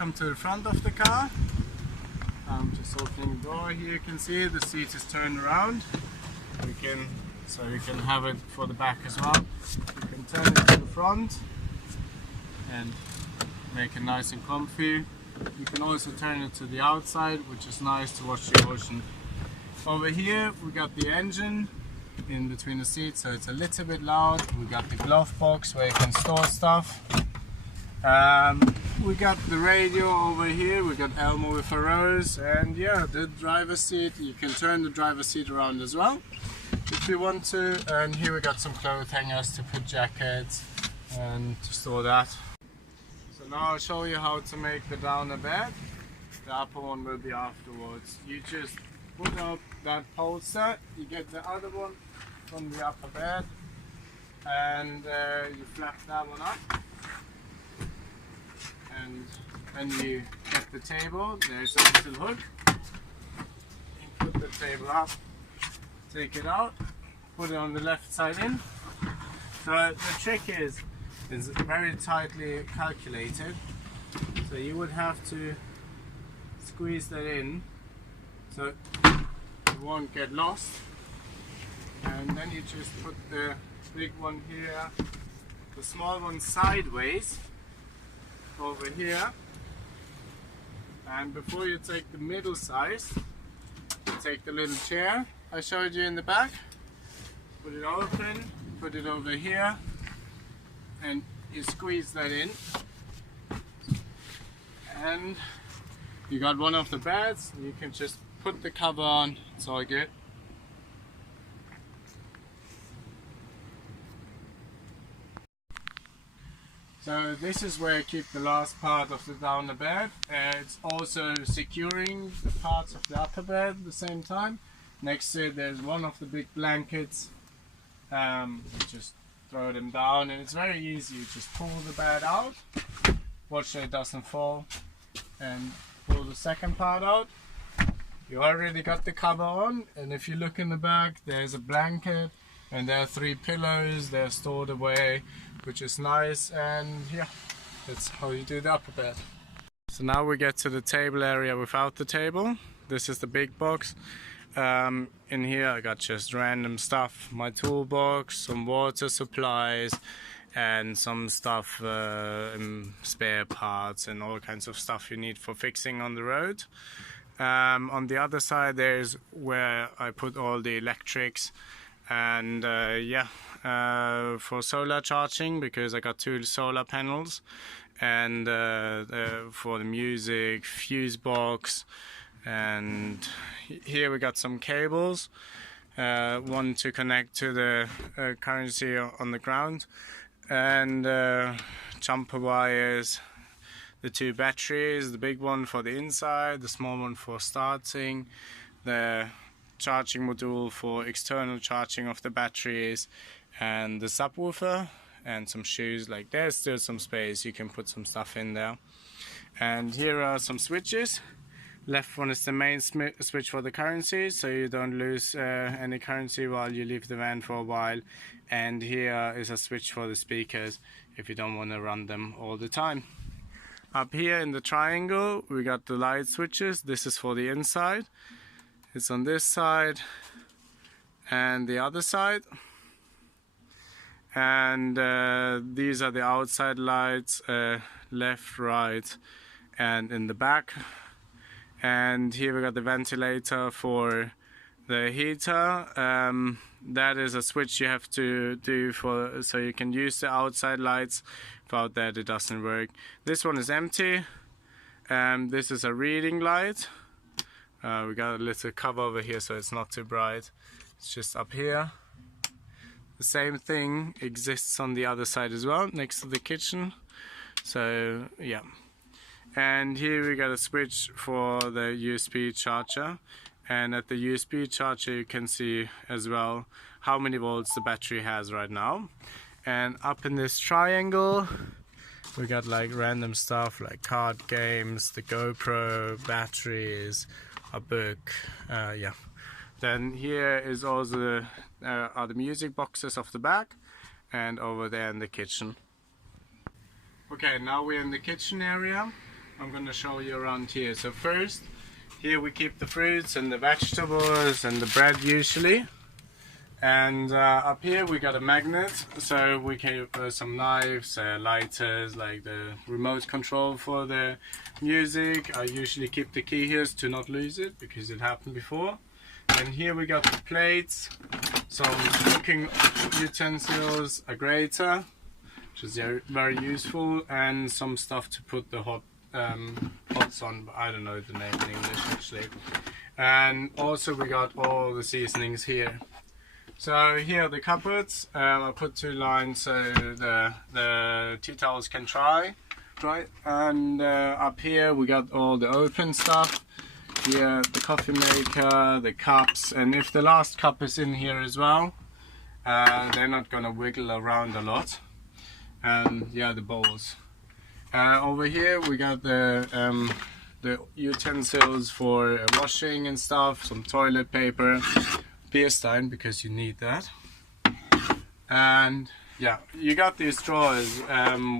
welcome to the front of the car. I'm just opening the door here. You can see the seat is turned around. So you can have it for the back as well. You can turn it to the front and make it nice and comfy. You can also turn it to the outside, which is nice to watch the ocean. Over here we got the engine in between the seats, so it's a little bit loud. We got the glove box where you can store stuff. We got the radio over here, we got Elmo with arrows, and yeah, the driver's seat. You can turn the driver's seat around as well if you want to. And here we got some clothes hangers to put jackets and to store that. So now I'll show you how to make the downer bed. The upper one will be afterwards. You just put up that poster, you get the other one from the upper bed, and you flap that one up. And when you get the table, there's a little hook. You put the table up, take it out, put it on the left side in. So the trick is very tightly calculated. So you would have to squeeze that in so it won't get lost. And then you just put the big one here, the small one sideways over here, and before you take the middle size, you take the little chair I showed you in the back, put it open, put it over here, and you squeeze that in, and you got one of the beds. You can just put the cover on, it's all good. So this is where I keep the last part of the downer bed. It's also securing the parts of the upper bed at the same time. Next to it there's one of the big blankets. Just throw them down, and it's very easy. You just pull the bed out, watch that it doesn't fall, and pull the second part out. You already got the cover on, and if you look in the back, there's a blanket and there are 3 pillows. They're stored away, which is nice. And yeah, that's how you do the upper bed. So now we get to the table area without the table. This is the big box. In here I got just random stuff, my toolbox, some water supplies, and some stuff, spare parts and all kinds of stuff you need for fixing on the road. On the other side there's where I put all the electrics, and for solar charging, because I got 2 solar panels, and for the music, fuse box, and here we got some cables, one to connect to the currency on the ground, and jumper wires, the 2 batteries, the big one for the inside, the small one for starting, the charging module for external charging of the batteries, and the subwoofer, and some shoes. Like, there's still some space, you can put some stuff in there. And here are some switches. Left one is the main switch for the currency, so you don't lose any currency while you leave the van for a while. And here is a switch for the speakers if you don't want to run them all the time. Up here in the triangle we got the light switches. This is for the inside. It's on this side and the other side, and these are the outside lights, left, right, and in the back. And here we got the ventilator for the heater. That is a switch you have to do so you can use the outside lights. Without that it doesn't work. This one is empty. This is a reading light. We got a little cover over here so it's not too bright. It's just up here. The same thing exists on the other side as well, next to the kitchen. So yeah. And here we got a switch for the USB charger. And at the USB charger you can see as well how many volts the battery has right now. And up in this triangle we got like random stuff like card games, the GoPro, batteries, a book, yeah. Then here is also are the music boxes off the back, and over there in the kitchen. Okay, now we're in the kitchen area. I'm going to show you around here. So first, here we keep the fruits and the vegetables and the bread usually. And up here we got a magnet, so we keep some knives, lighters, like the remote control for the music. I usually keep the key here to not lose it because it happened before. And here we got the plates, some cooking utensils, a grater, which is very useful, and some stuff to put the pots on, but I don't know the name in English actually. And also we got all the seasonings here. So here are the cupboards. I put 2 lines so the tea towels can dry. And up here we got all the open stuff. Here the coffee maker, the cups, and if the last cup is in here as well, they're not gonna wiggle around a lot. And yeah, the bowls. Over here we got the utensils for washing and stuff, some toilet paper. Beer stein because you need that. And yeah, you got these drawers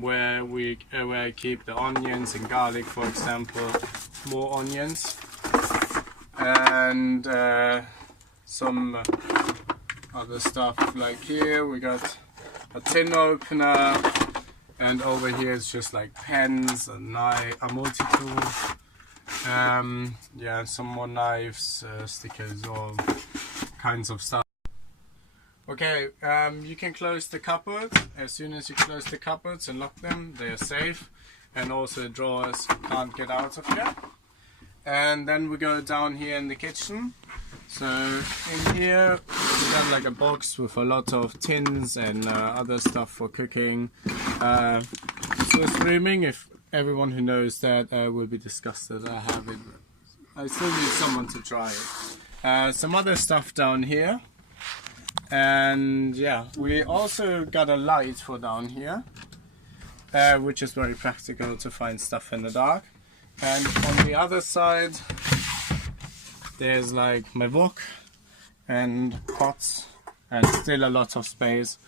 where I keep the onions and garlic, for example, more onions, and some other stuff. Like here we got a tin opener, and over here it's just like pens, a knife, a multi-tool, yeah, some more knives, stickers, all kinds of stuff. Okay, you can close the cupboards. As soon as you close the cupboards and lock them, they are safe, and also the drawers can't get out of here. And then we go down here in the kitchen. So in here we got like a box with a lot of tins and other stuff for cooking. So streaming, if everyone who knows that will be disgusted, I have it. I still need someone to try it. Some other stuff down here, and yeah, we also got a light for down here, which is very practical to find stuff in the dark. And on the other side there's like my wok and pots, and still a lot of space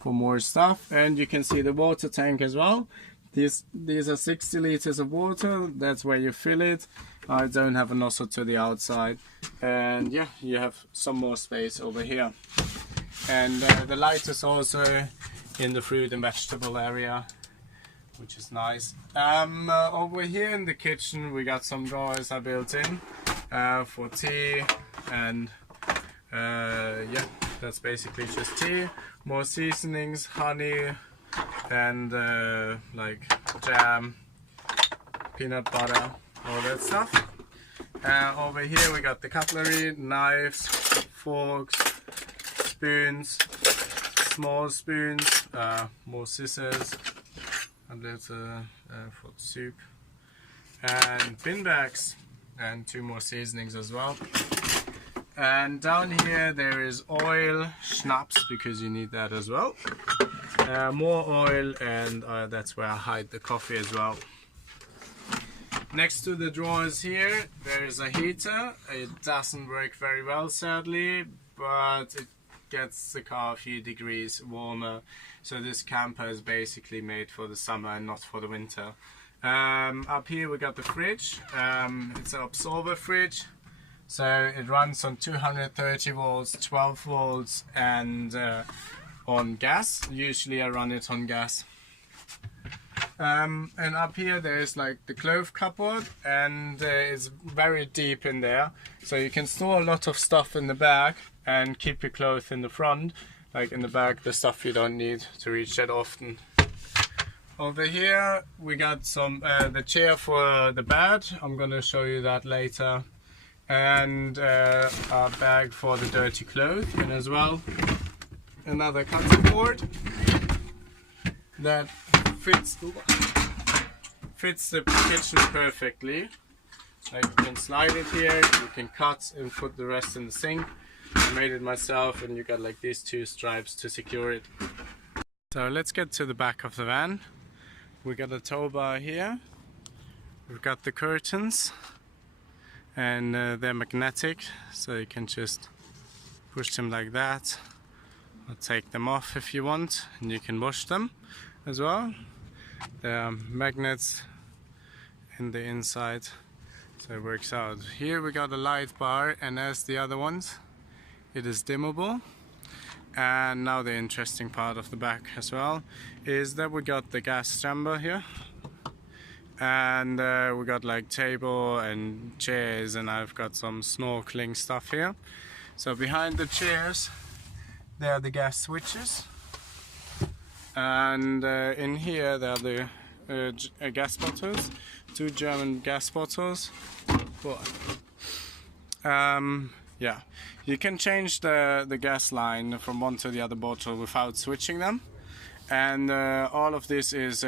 for more stuff. And you can see the water tank as well. These are 60 liters of water, that's where you fill it. I don't have a nozzle to the outside, and yeah, you have some more space over here. And the light is also in the fruit and vegetable area, which is nice. Over here in the kitchen we got some drawers I built in for tea, and yeah, that's basically just tea. More seasonings, honey, and like jam, peanut butter, all that stuff. Over here we got the cutlery, knives, forks, spoons, small spoons, more scissors, and there's for the soup, and bin bags, and 2 more seasonings as well. And down here there is oil, schnapps, because you need that as well. More oil, and that's where I hide the coffee as well. Next to the drawers here there is a heater. It doesn't work very well sadly, but it gets the car a few degrees warmer. So this camper is basically made for the summer and not for the winter. Up here we got the fridge. It's an absorber fridge. So it runs on 230 volts, 12 volts, and on gas. Usually I run it on gas. And up here there's like the clothes cupboard, and it's very deep in there. So you can store a lot of stuff in the back and keep your clothes in the front. Like in the back, the stuff you don't need to reach that often. Over here we got some the chair for the bed. I'm gonna show you that later. And a bag for the dirty clothes, and as well another cutting board that fits the kitchen perfectly. Like you can slide it here, you can cut and put the rest in the sink. I made it myself, and you got like these 2 stripes to secure it. So let's get to the back of the van. We got a tow bar here. We've got the curtains, and they're magnetic, so you can just push them like that, or take them off if you want, and you can wash them as well. There are magnets, in the inside, so it works out. Here we got a light bar, and as the other ones, it is dimmable. And now the interesting part of the back as well is that we got the gas chamber here, and we got like table and chairs, and I've got some snorkeling stuff here. So behind the chairs there are the gas switches, and in here there are the gas bottles, 2 German gas bottles. Yeah, you can change the gas line from one to the other bottle without switching them, and all of this is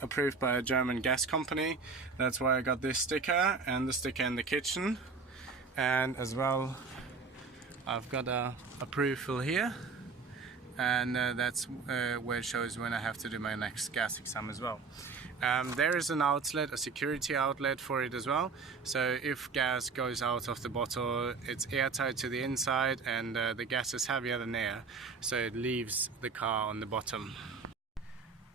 approved by a German gas company. That's why I got this sticker and the sticker in the kitchen, and as well I've got a approval here, and that's where it shows when I have to do my next gas exam as well. There is an outlet, a security outlet for it as well, so if gas goes out of the bottle, it's airtight to the inside, and the gas is heavier than air, so it leaves the car on the bottom.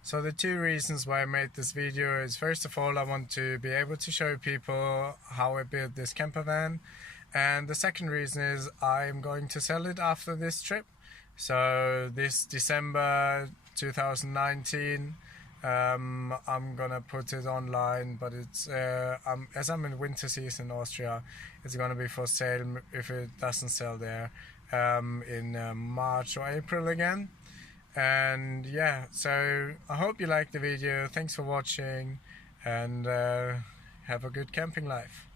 So the 2 reasons why I made this video is, first of all, I want to be able to show people how I built this camper van, and the second reason is I'm going to sell it after this trip. So this December 2019, I'm gonna put it online, but it's as I'm in winter season in Austria, it's gonna be for sale if it doesn't sell there in March or April again. And yeah, so I hope you liked the video. Thanks for watching, and have a good camping life.